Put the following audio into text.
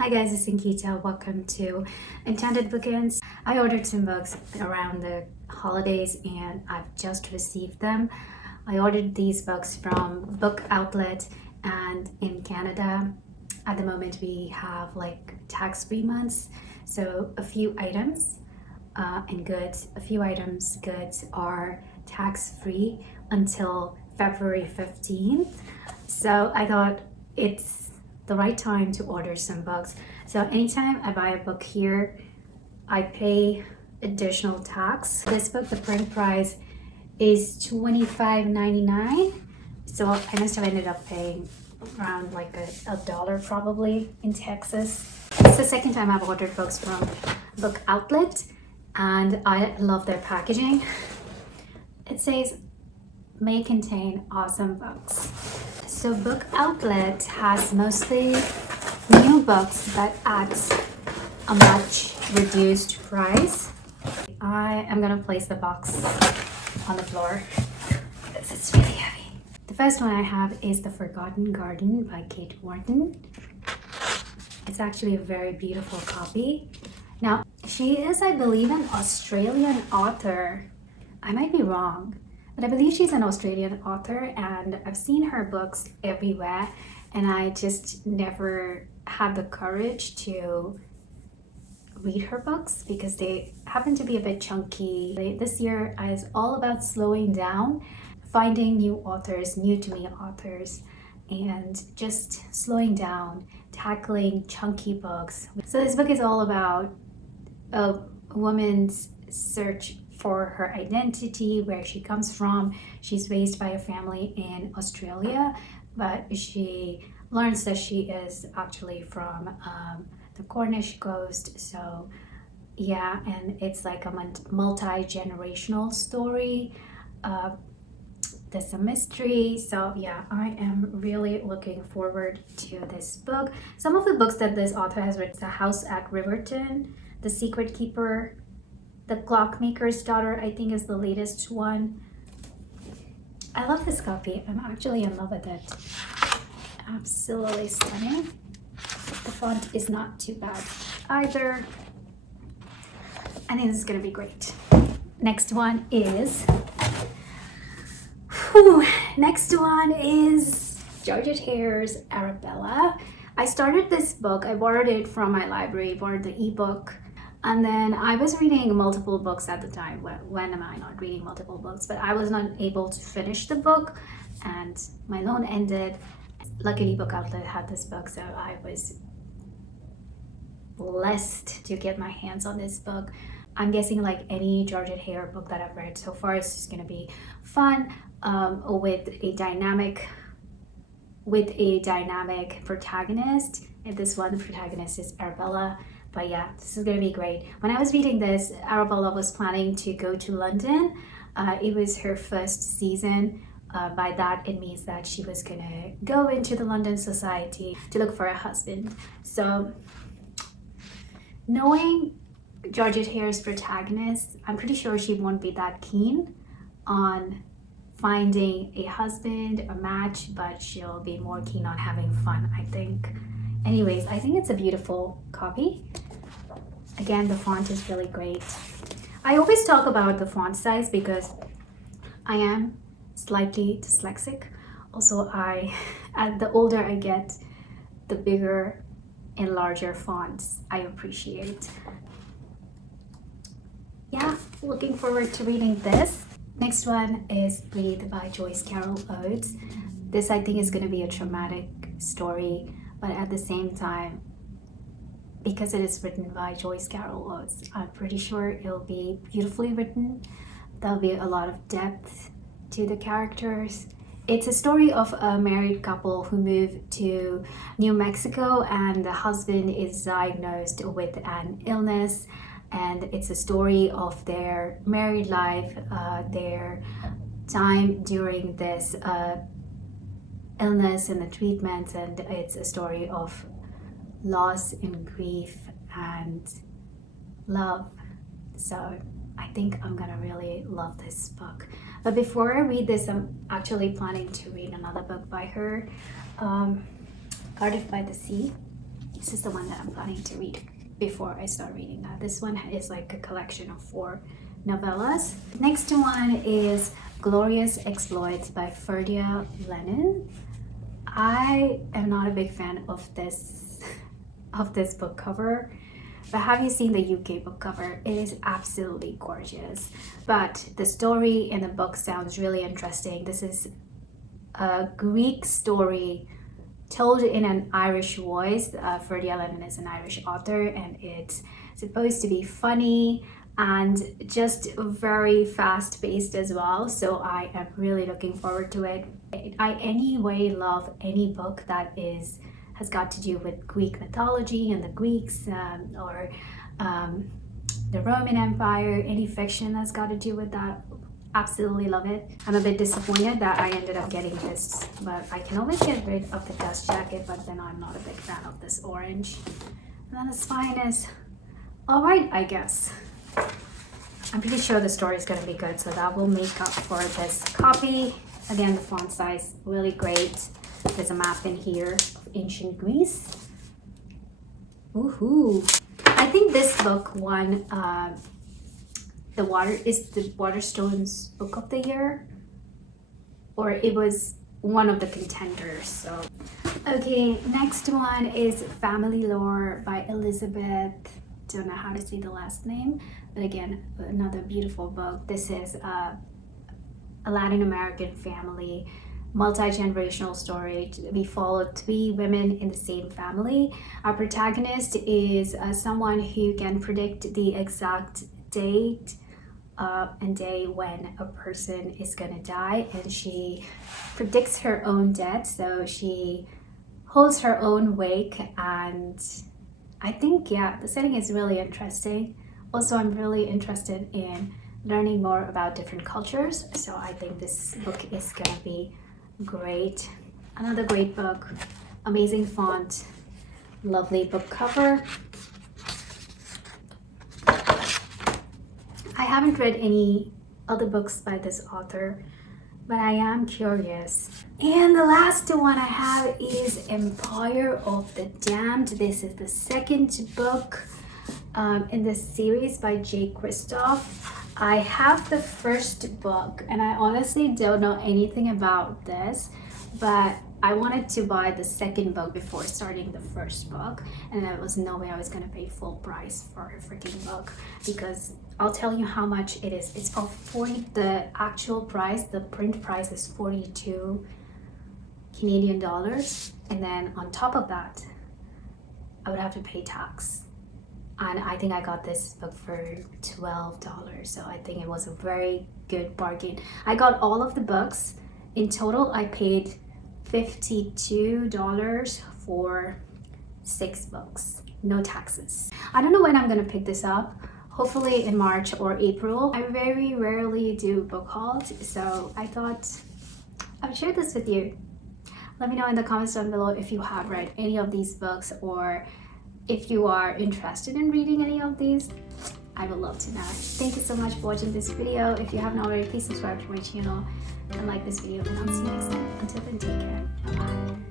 Hi guys, it's Ankita. Welcome to Intended Bookends. I ordered some books around the holidays and I've just received them. I ordered these books from Book Outlet, and in Canada at the moment we have like tax-free months. So a few items goods are tax-free until February 15th. So I thought it's the right time to order some books. So anytime I buy a book here, I pay additional tax. This book, the print price is $25.99. So I must have ended up paying around like a dollar probably in Texas. It's the second time I've ordered books from Book Outlet and I love their packaging. It says may contain awesome books. So Book Outlet has mostly new books but at a much reduced price. I am gonna place the box on the floor because it's really heavy. The first one I have is The Forgotten Garden by Kate Wharton. It's actually a very beautiful copy. Now, she is, I believe, an Australian author. I might be wrong, but I believe she's an Australian author and I've seen her books everywhere and I just never had the courage to read her books because they happen to be a bit chunky. This year is all about slowing down, finding new authors, new to me authors, and just slowing down, tackling chunky books. So this book is all about a woman's search for her identity, where she comes from. She's raised by a family in Australia, but she learns that she is actually from the Cornish coast. So yeah, and it's like a multi-generational story. There's a mystery. So yeah, I am really looking forward to this book. Some of the books that this author has written: The House at Riverton, The Secret Keeper, The Clockmaker's Daughter, I think is the latest one. I love this copy. I'm actually in love with it. Absolutely stunning. The font is not too bad either. I think this is gonna be great. Next one is Georgette Heye's Arabella. I started this book. I borrowed it from my library, borrowed the ebook. And then I was reading multiple books at the time. When am I not reading multiple books? But I was not able to finish the book and my loan ended. Luckily, Book Outlet had this book, so I was blessed to get my hands on this book. I'm guessing like any Georgette Heyer book that I've read so far, it's just gonna be fun, with a dynamic protagonist. And this one, the protagonist is Arabella. But yeah, this is gonna be great. When I was reading this, Arabella was planning to go to London. It was her first season. By that, it means that she was gonna go into the London society to look for a husband. So knowing Georgette Heyer's protagonist, I'm pretty sure she won't be that keen on finding a husband, a match, but she'll be more keen on having fun, I think. Anyways, I think it's a beautiful copy. Again, the font is really great. I always talk about the font size because I am slightly dyslexic. Also, the older I get, the bigger and larger fonts I appreciate. Yeah, looking forward to reading this. Next one is Breathe by Joyce Carol Oates. This I think is going to be a traumatic story, but at the same time, because it is written by Joyce Carol Oates, I'm pretty sure it'll be beautifully written. There'll be a lot of depth to the characters. It's a story of a married couple who moved to New Mexico and the husband is diagnosed with an illness, and it's a story of their married life, their time during this illness and the treatments, and it's a story of loss and grief and love. So I think I'm gonna really love this book. But before I read this, I'm actually planning to read another book by her, Cardiff by the Sea. This is the one that I'm planning to read before I start reading that. This one is like a collection of 4 novellas. Next one is Glorious Exploits by Ferdia Lenin. I am not a big fan of this book cover, but have you seen the UK book cover? It is absolutely gorgeous, but the story in the book sounds really interesting. This is a Greek story told in an Irish voice. Ferdia Lenin is an Irish author, and it's supposed to be funny and just very fast-paced as well. So I am really looking forward to it. I anyway love any book that has got to do with Greek mythology and the Greeks, or the Roman Empire, any fiction that's got to do with that. Absolutely love it. I'm a bit disappointed that I ended up getting this, but I can always get rid of the dust jacket, but then I'm not a big fan of this orange. And then the spine is all right, I guess. I'm pretty sure the story is going to be good, so that will make up for this copy. Again, the font size, really great. There's a map in here of ancient Greece. Woohoo! I think this book won the Waterstones Book of the Year, or it was one of the contenders. So, okay, next one is Family Lore by Elizabeth. Don't know how to say the last name, but again, another beautiful book. This is a Latin American family, multi-generational story. We follow 3 women in the same family. Our protagonist is someone who can predict the exact date and day when a person is gonna die, and she predicts her own death, so she holds her own wake. And I think, yeah, the setting is really interesting. Also, I'm really interested in learning more about different cultures, so I think this book is gonna be great. Another great book, amazing font, lovely book cover. I haven't read any other books by this author, but I am curious. And the last one I have is Empire of the Damned. This is the second book in this series by J. Kristoff. I have the first book, and I honestly don't know anything about this, but I wanted to buy the second book before starting the first book, and there was no way I was going to pay full price for a freaking book, because I'll tell you how much it is. It's for 40, the actual price, the print price is 42 Canadian dollars, and then on top of that, I would have to pay tax. And I think I got this book for $12, so I think it was a very good bargain. I got all of the books. In total, I paid $52 for 6 books, no taxes. I don't know when I'm gonna pick this up. Hopefully in March or April. I very rarely do book hauls, so I thought I would share this with you. Let me know in the comments down below if you have read any of these books, or if you are interested in reading any of these. I would love to know. Thank you so much for watching this video. If you haven't already, please subscribe to my channel and like this video, and I'll see you next time. Until then, take care. Bye.